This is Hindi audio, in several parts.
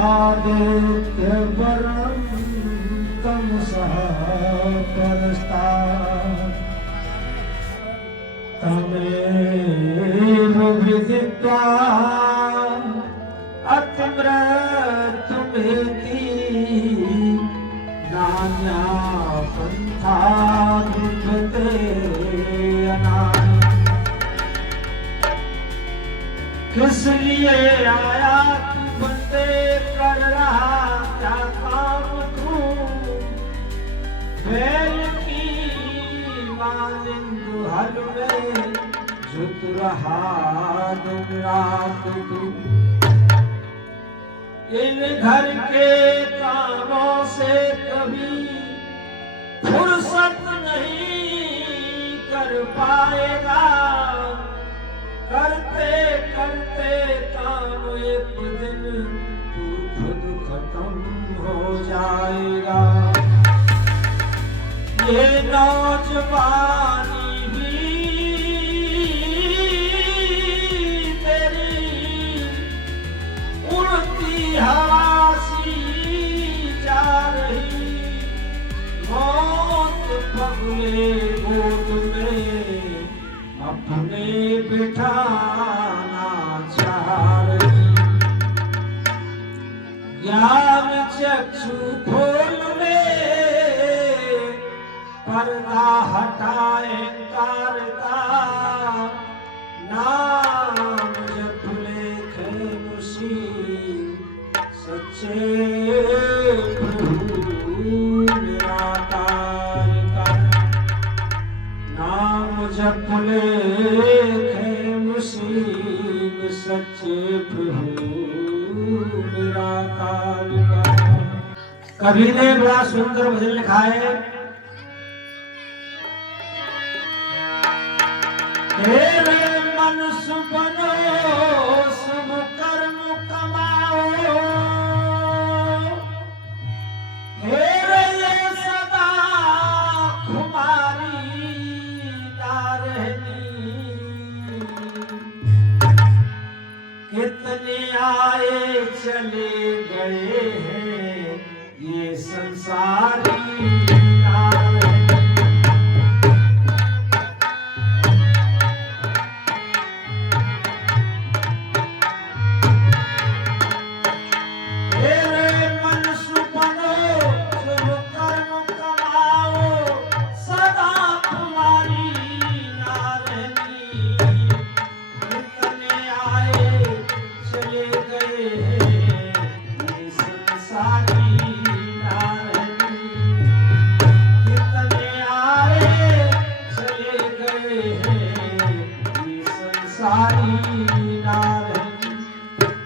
आदित्य वरं तमसः परस्तात् तमेव विदित्वा अतिमृत्युमेति नान्या पन्था विद्यते अनादि। किस लिए आया तू बंदे, कर रहा क्या काम तू? बैल की मानिंद हल में जुट रहा दिन रात तू। इन घर के कामों से कभी फुर्सत नहीं कर पाएगा। करते करते काम एक दिन तू खुद खत्म हो जाएगा। ये नौजवानी भी तेरी उड़ती हवा सी जा रही। मौत पगले गोद में अपने बिठाना चाह रही। ज्ञान चक्षु खोल ले, पर्दा हटाए अहंकार का। नाम जप लेखे मुसीब सच्चे प्रभु निराकार का। नाम जप लेखे मुसीब सच्चे प्रभु निराकार का। कवि ने बड़ा सुंदर भजन लिखा है। तेरे मन सुबनो शुभ कर्म कमाओ। तेरे ये सदा खुमारी ना रहनी। कितने आए चले गए हैं ये संसारी ना रहनी।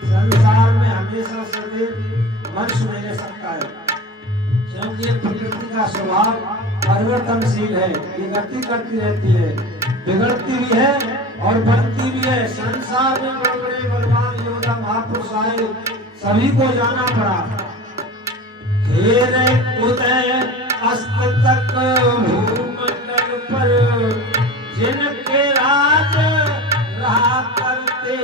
संसार में हमेशा सदैव मनुष्य नहीं रह सकता है, क्योंकि प्रकृति का स्वभाव परिवर्तनशील है। ये गति करती रहती है, बिगड़ती भी है और बनती भी है। संसार में बड़े बड़े बलवान योद्धा महापुरुष आए, सभी को जाना पड़ा। घेरे उदय अस्त तक भूमंडल पर जिनके राज रहा करते।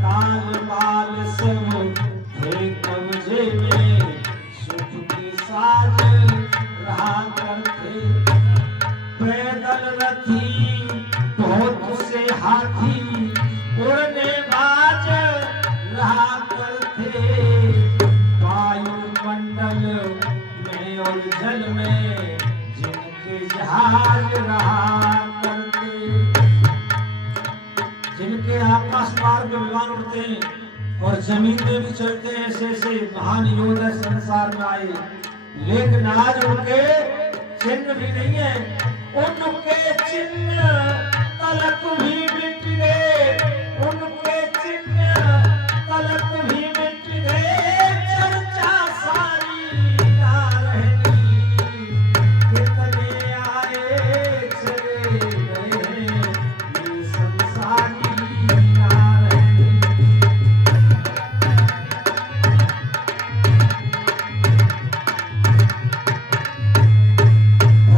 ताल माल सब थे कब्जे में, सुख की साज रहा करते। पैदल रथी बहुत से हाथी उड़ने बाज रहा करते। वायुमंडल में और जल में जिनके जहाज रहा करते। जिनके आकाश मार्ग में विमान उड़ते हैं और जमीन में भी चलते हैं, ऐसे ऐसे महान योद्धा संसार में आए। लेकिन आज उनके चिन्ह भी नहीं है। उनके चिन्ह तलक भी मिट गए। उनके चिन्ह तलक भी मिट गए। चर्चा सारी ना रहनी। कितने आए चले गए ये संसारी ना रहनी।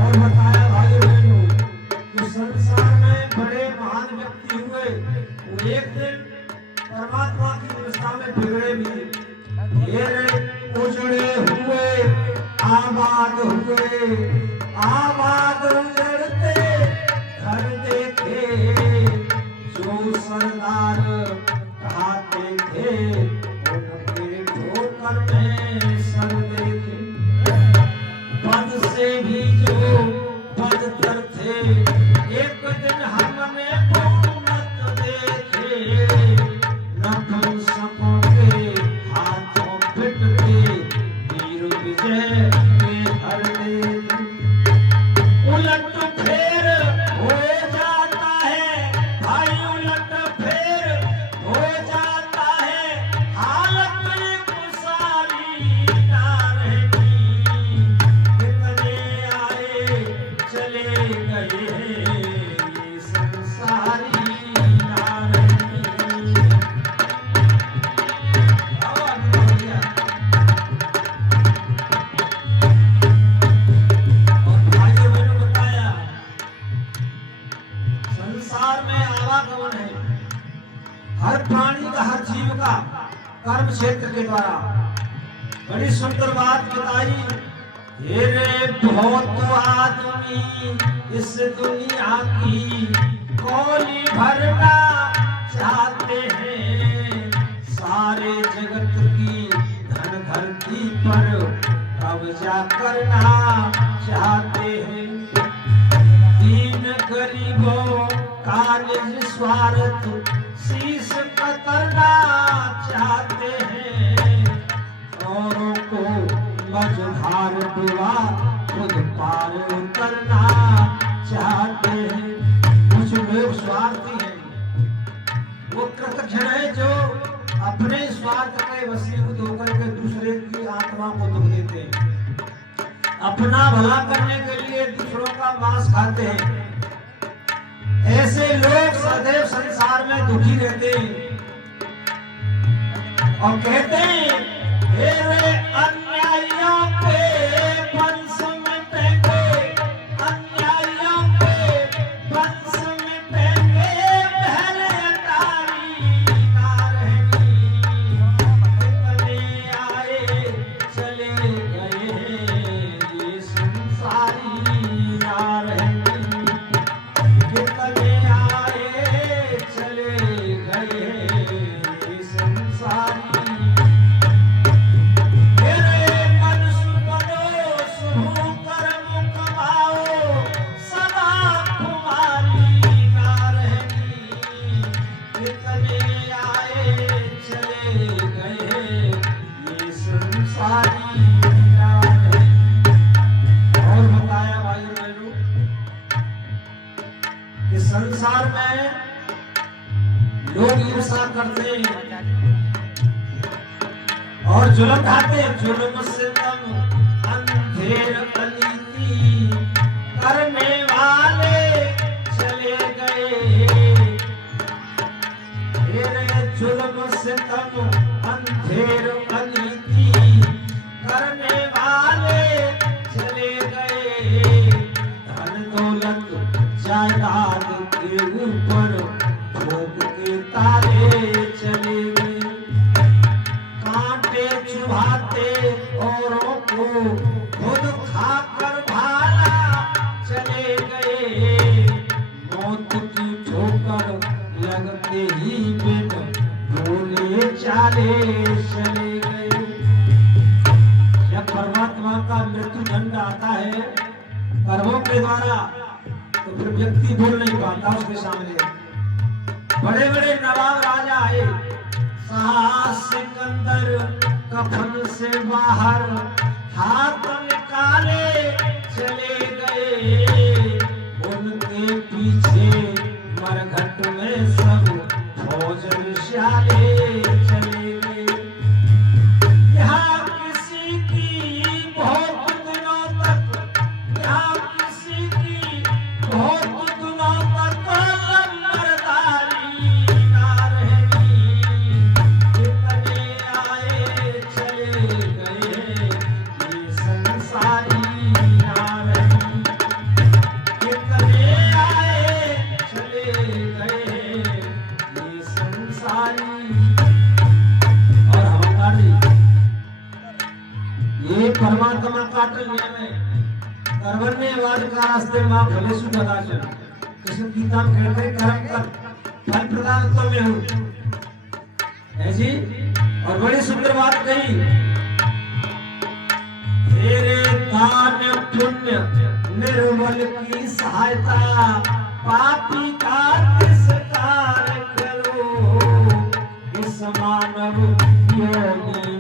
और बताया भाई बहनों, जो संसार में बड़े महान व्यक्ति हुए, वो एक दिन परमात्मा की व्यवस्था में बिगड़े भी। ये उजड़े हुए आबाद हुए, आबाद उजड़ते घर देखे, जो सरदार कहते थे उनके ठोकर में सर देखे। पद से भी जो बदतर थे, एक दिन हमने बहुमत देखे, नपुंसकों के हाथों पिटते वीर विजय के हर दे। उलट फेर हो जाता है भाई, उलट फेर हो जाता है, हालत एक सारी ना रहती। कितने आए चले गए, ये संसारी ना रहती। आवाज बढ़िया। और भाइयों मैंने बताया संसार में आवागमन है हर प्राणी का, हर जीव का कर्म क्षेत्र के द्वारा। बड़ी सुंदर बात बताई। ये रे बहुत आदमी इस दुनिया की कोली भरना चाहते हैं, सारे जगत की धन धरती पर कब्जा करना चाहते हैं। दीन गरीबों का निज स्वार्थ शीश कतरना चाहते हैं, औरों को मझधार डुबा खुद पार करना चाहते हैं। कुछ लोग स्वार्थी हैं, वो कृतघ्न है जो अपने स्वार्थ के वशीभूत होकर के दूसरे की आत्मा को दुख देते हैं, अपना भला करने के लिए दूसरों का मांस खाते हैं। ऐसे लोग सदैव संसार में दुखी रहते हैं और कहते हैं हे रे अन्यायियों के वंश मिटेंगे, अन्यायियों के वंश मिटेंगे, पहले अटारी ना रहेंगी। कितने आए चले गए, ये संसारी ना रहेंगी। कितने आए चले गए, ये संसारी। संसार में लोग ईर्षा करते और जुल्म ढाते, जुल्म सितम अंधेर अनीति करने वाले चले गए। जुल्म सितम अंधेर अनीति करने वाले चले गए, धन दौलत जायदाद के ऊपर भोग के तारे चले गए, कांटे चुभाते औरों को खुद खाकर भाला चले गए, मौत की ठोकर लगते ही बिन भूले चाले चले गए। जब परमात्मा का मृत्यु दंड आता है कर्मों के द्वारा, तो फिर व्यक्ति बोल नहीं पाता उसके सामने। बड़े बड़े नवाब राजा आए, शाह सिकंदर कफन से बाहर हाथ निकाले चले गए, उनके पीछे मरघट में सब फौज विशाले चले गए। यहाँ किसी की बहुत दिनों तक, यहाँ किसी की बहुत दिनों तक मर्दारी ना रहेगी। कितने आए चले गए, ये संसारी ना रहेगी। कितने आए चले गए, ये संसारी काटल में करवन्ने आवाज का रास्ते मां भले सु लगा चल कृष्ण गीता में कहते कर्म कर फल प्रदान तो में हूं है जी। और बड़ी सुंदर बात कही, तेरे दान पुण्य निर्बल की सहायता पापी का तिरस्कार करो इस मानव योनि